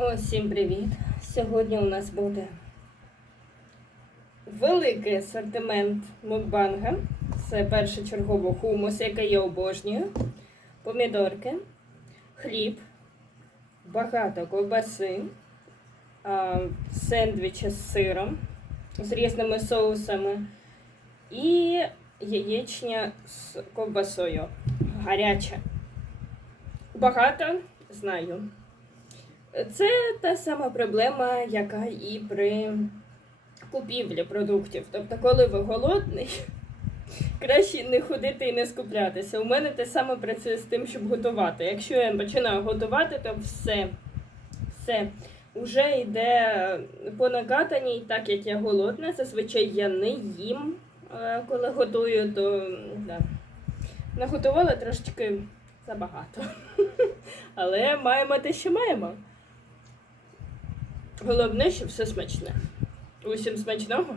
Усім привіт! Сьогодні у нас буде великий асортимент мукбанга. Це першочергово хумус, який я обожнюю, помідорки, хліб, багато ковбаси, сендвічі з сиром, з різними соусами і яєчня з ковбасою. Гаряча. Багато знаю. Це та сама проблема, яка і при купівлі продуктів. Тобто, коли ви голодний, краще не ходити і не скуплятися. У мене те саме працює з тим, щоб готувати. Якщо я починаю готувати, то все, все. Уже йде по накатаній, так як я голодна. Зазвичай я не їм, е, коли готую, то да. наготувала трошечки забагато. Але маємо те, що маємо. Головне, що все смачне. Усім смачного.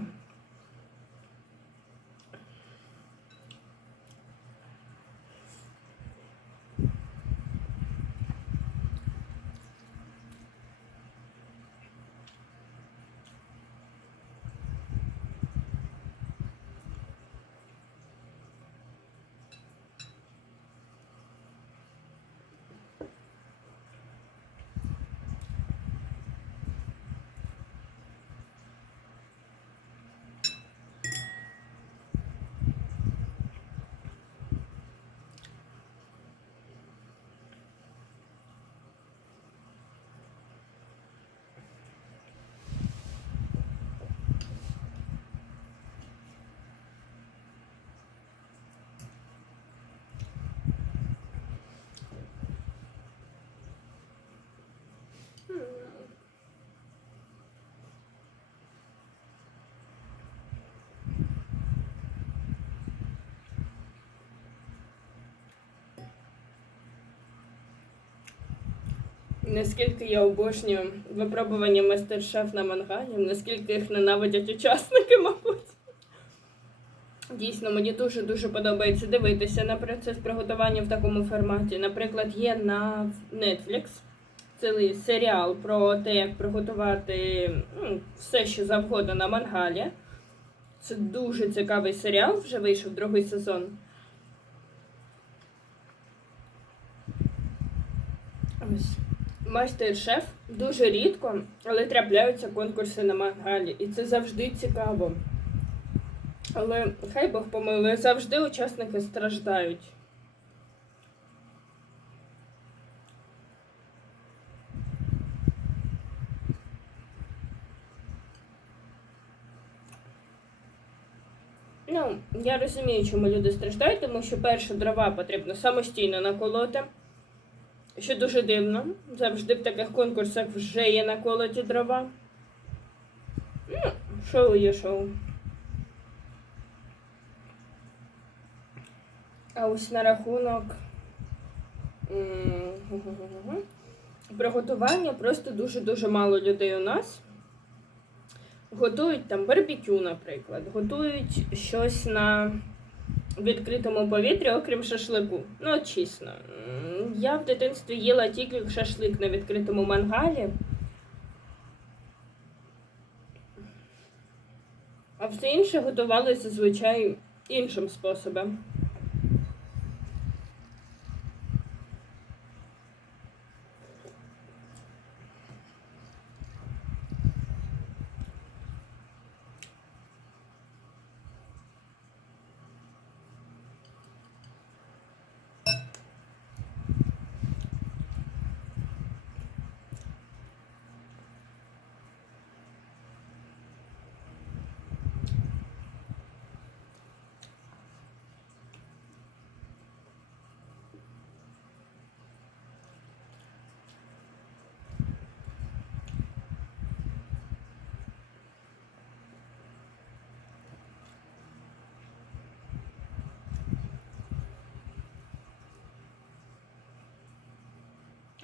Наскільки я обожнюю випробування мастер-шеф на мангалі, наскільки їх ненавидять учасники, мабуть. Дійсно, мені дуже-дуже подобається дивитися на процес приготування в такому форматі. Наприклад, є на Netflix цілий серіал про те, як приготувати ну, все, що завгодно на мангалі. Це дуже цікавий серіал, вже вийшов другий сезон. Ось. Майстер-шеф дуже рідко, але трапляються конкурси на мангалі. І це завжди цікаво. Але хай Бог помилує, завжди учасники страждають. Ну, я розумію, чому люди страждають, тому що перше дрова потрібно самостійно наколоти. Що дуже дивно, завжди в таких конкурсах вже є наколоті дрова. Ну, шоу є шоу. А ось на рахунок приготування просто дуже-дуже мало людей у нас. Готують там барбекю, наприклад, готують щось на відкритому повітрі, окрім шашлику. Ну, чесно. Я в дитинстві їла тільки шашлик на відкритому мангалі. А все інше готували зазвичай іншим способом.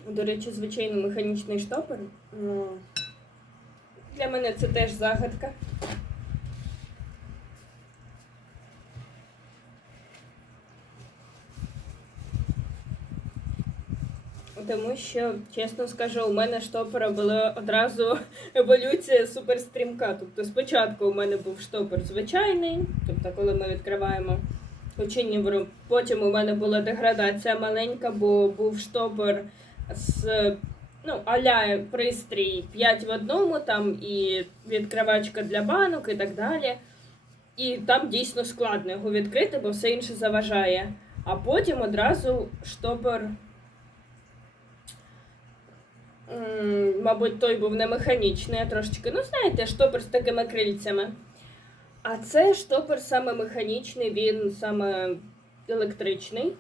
До речі, звичайно, механічний штопор. Для мене це теж загадка. Тому що, чесно скажу, у мене штопора була одразу еволюція суперстрімка. Тобто спочатку у мене був штопор звичайний, тобто коли ми відкриваємо очинівру. Потім у мене була деградація маленька, бо був штопор з ну, аля пристрій 5 в одному, там і відкривачка для банок і так далі. І там дійсно складно його відкрити, бо все інше заважає. А потім одразу штопор. Мабуть, той був не механічний, а трошечки. Ну, знаєте, штопор з такими крильцями. А це штопор саме механічний, він саме електричний,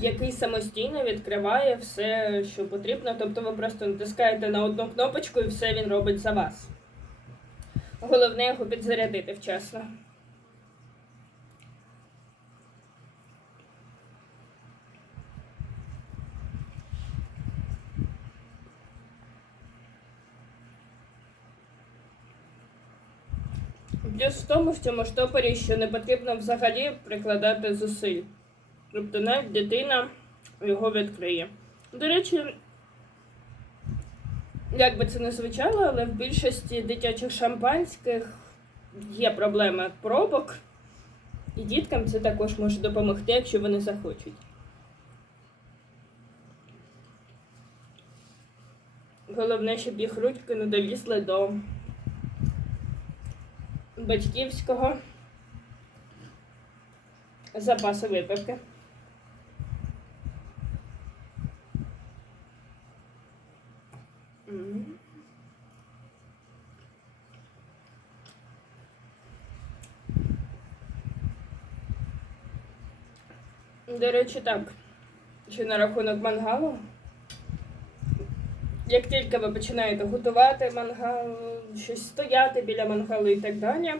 який самостійно відкриває все, що потрібно. Тобто ви просто натискаєте на одну кнопочку і все він робить за вас. Головне його підзарядити вчасно. Плюс в тому в цьому штопорі, що не потрібно взагалі прикладати зусиль. Тобто навіть дитина його відкриє. До речі, як би це не звучало, але в більшості дитячих шампанських є проблема пробок, і діткам це також може допомогти, якщо вони захочуть. Головне, щоб їх ручки не долізли до батьківського запасу випивки. До речі, так. Ще на рахунок мангалу. Як тільки ви починаєте готувати мангал, щось стояти біля мангалу і так далі,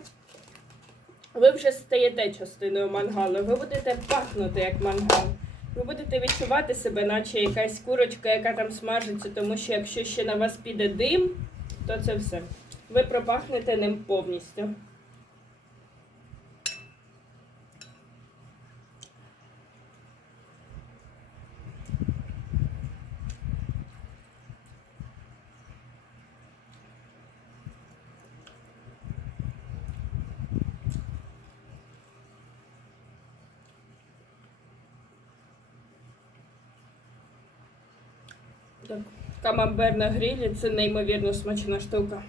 ви вже стаєте частиною мангалу. Ви будете пахнути як мангал. Ви будете відчувати себе, наче якась курочка, яка там смажиться, тому що якщо ще на вас піде дим, то це все. Ви пропахнете ним повністю. Так. Камамбер на грилі це неймовірно смачна штука.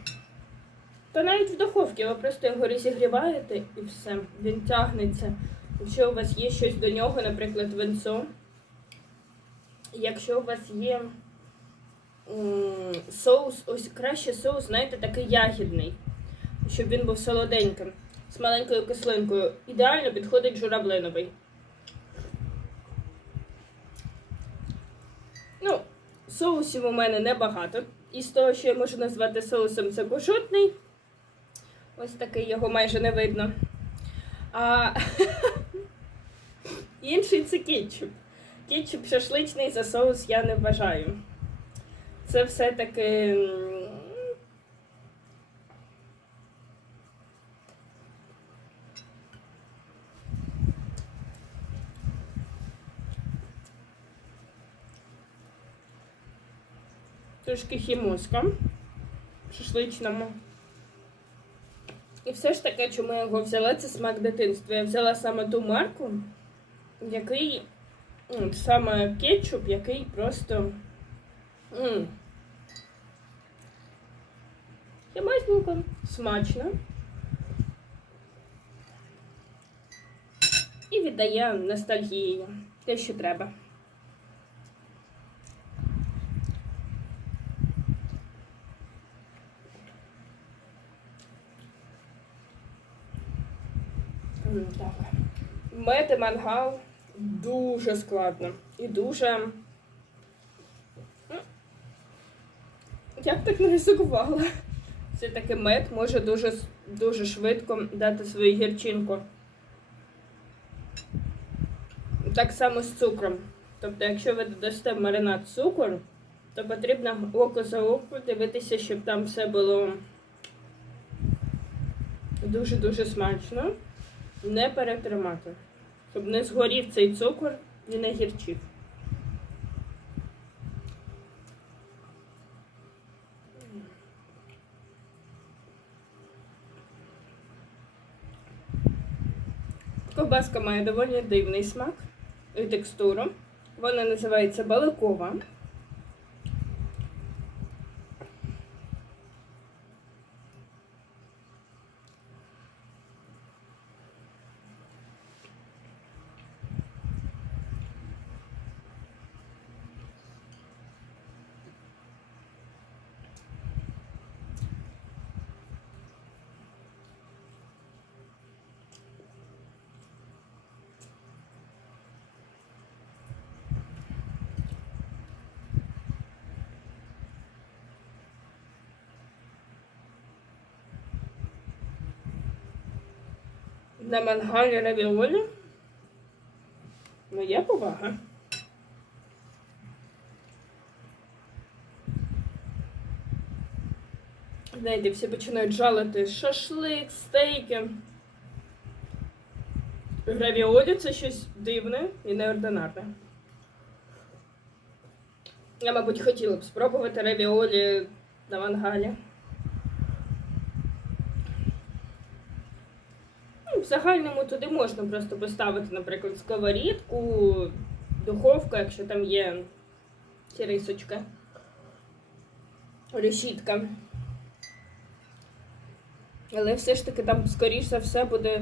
Та навіть в духовці ви просто його розігріваєте і все, він тягнеться. Якщо у вас є щось до нього, наприклад, винцо. Якщо у вас є соус, ось краще соус, знаєте, такий ягідний, щоб він був солоденьким, з маленькою кислинкою. Ідеально підходить журавлиновий. Ну, Соусів у мене небагато. І з того, що я можу назвати соусом, це кушутний. Ось такий його майже не видно. А інший це кетчуп. Кетчуп шашличний за соус я не вважаю. Це все-таки. Трошки хімозка шашличному. І все ж таки, чому я його взяла, це смак дитинства. Я взяла саме ту марку, який саме кетчуп, який просто. Хімазненько, смачно. І віддає ностальгією. Те, що треба. Мити мангал дуже складно. І дуже. М, Я б так не ризикувала. Це таки мед може дуже, дуже швидко дати свою гірчинку. Так само з цукром. Тобто, якщо ви додасте в маринад цукор, то потрібно око за око дивитися, щоб там все було дуже-дуже смачно. Не перетримати. Щоб не згорів цей цукор і не гірчив. Ковбаска має доволі дивний смак і текстуру. Вона називається баликова. На мангалі равіолі. Моя повага. Знаєте, всі починають жалити шашлик, стейки. Равіолі це щось дивне і неординарне. Я, мабуть, хотіла б спробувати равіолі на мангалі. Ну, В загальному туди можна просто поставити, наприклад, сковорідку, духовку, якщо там є ці рисочки, решітка. Але все ж таки там, скоріш за все, буде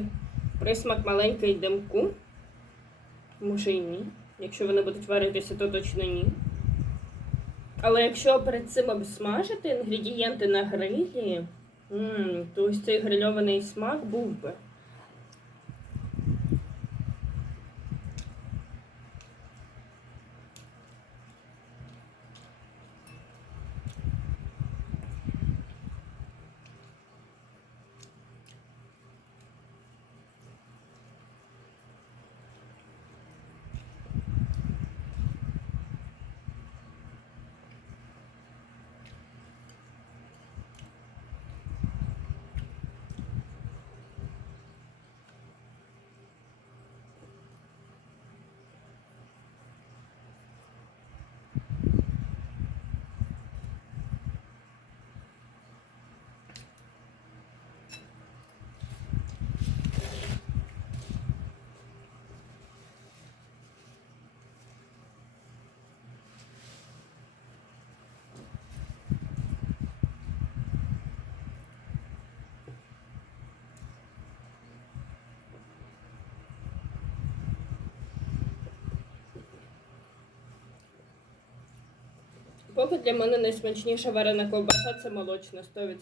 присмак маленький димку. Може і ні. Якщо вони будуть варитися, то точно ні. Але якщо перед цим обсмажити інгредієнти на грилі, то ось цей грильований смак був би. Поки для мене найсмачніша варена ковбаса це молочна, 100%.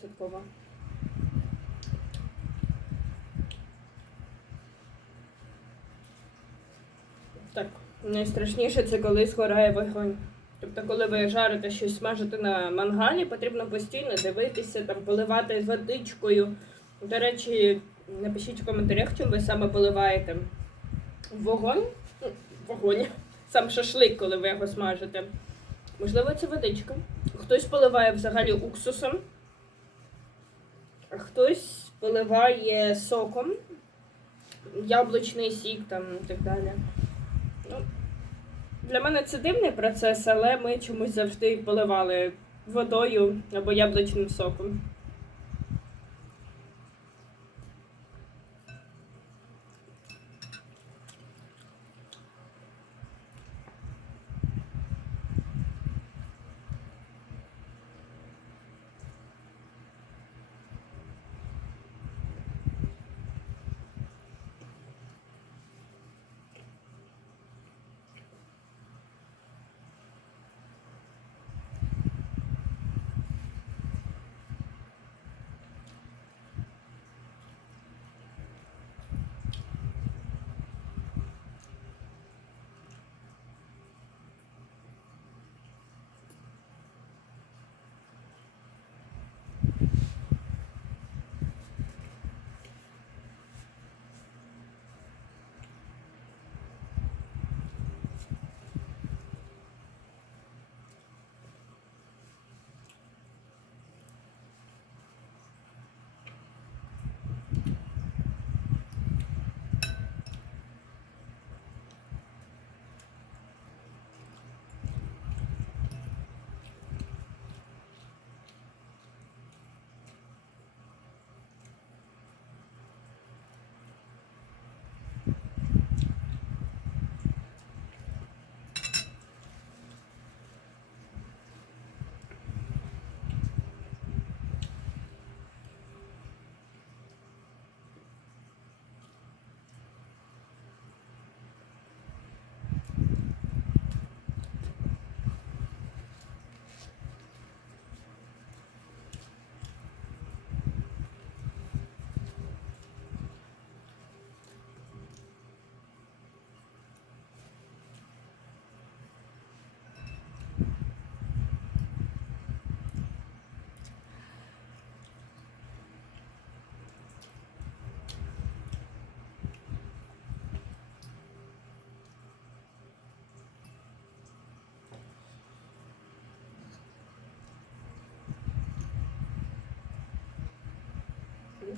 Так, найстрашніше це коли згорає вогонь. Тобто, коли ви жарите щось смажите на мангалі, потрібно постійно дивитися, там, поливати водичкою. До речі, напишіть в коментарях, чим ви саме поливаєте вогонь. Вогонь. Сам шашлик, коли ви його смажите. Можливо, це водичка. Хтось поливає взагалі уксусом, а хтось поливає соком, яблучний сік там і так далі. Ну, для мене це дивний процес, але ми чомусь завжди поливали водою або яблучним соком.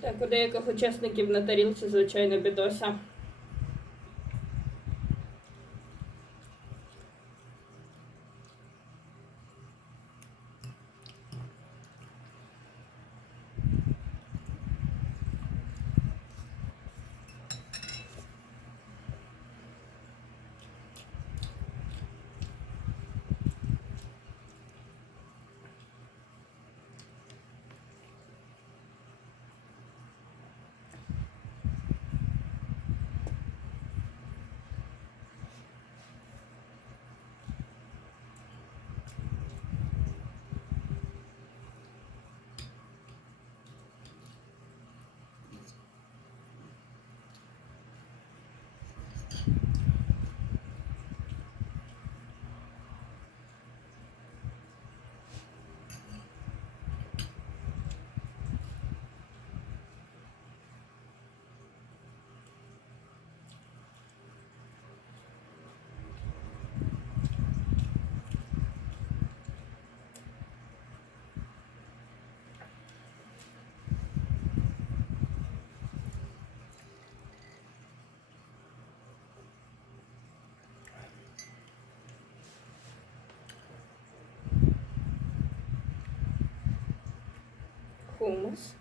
Так, у деяких учасників на тарілці, звичайно, бідося. Хумус.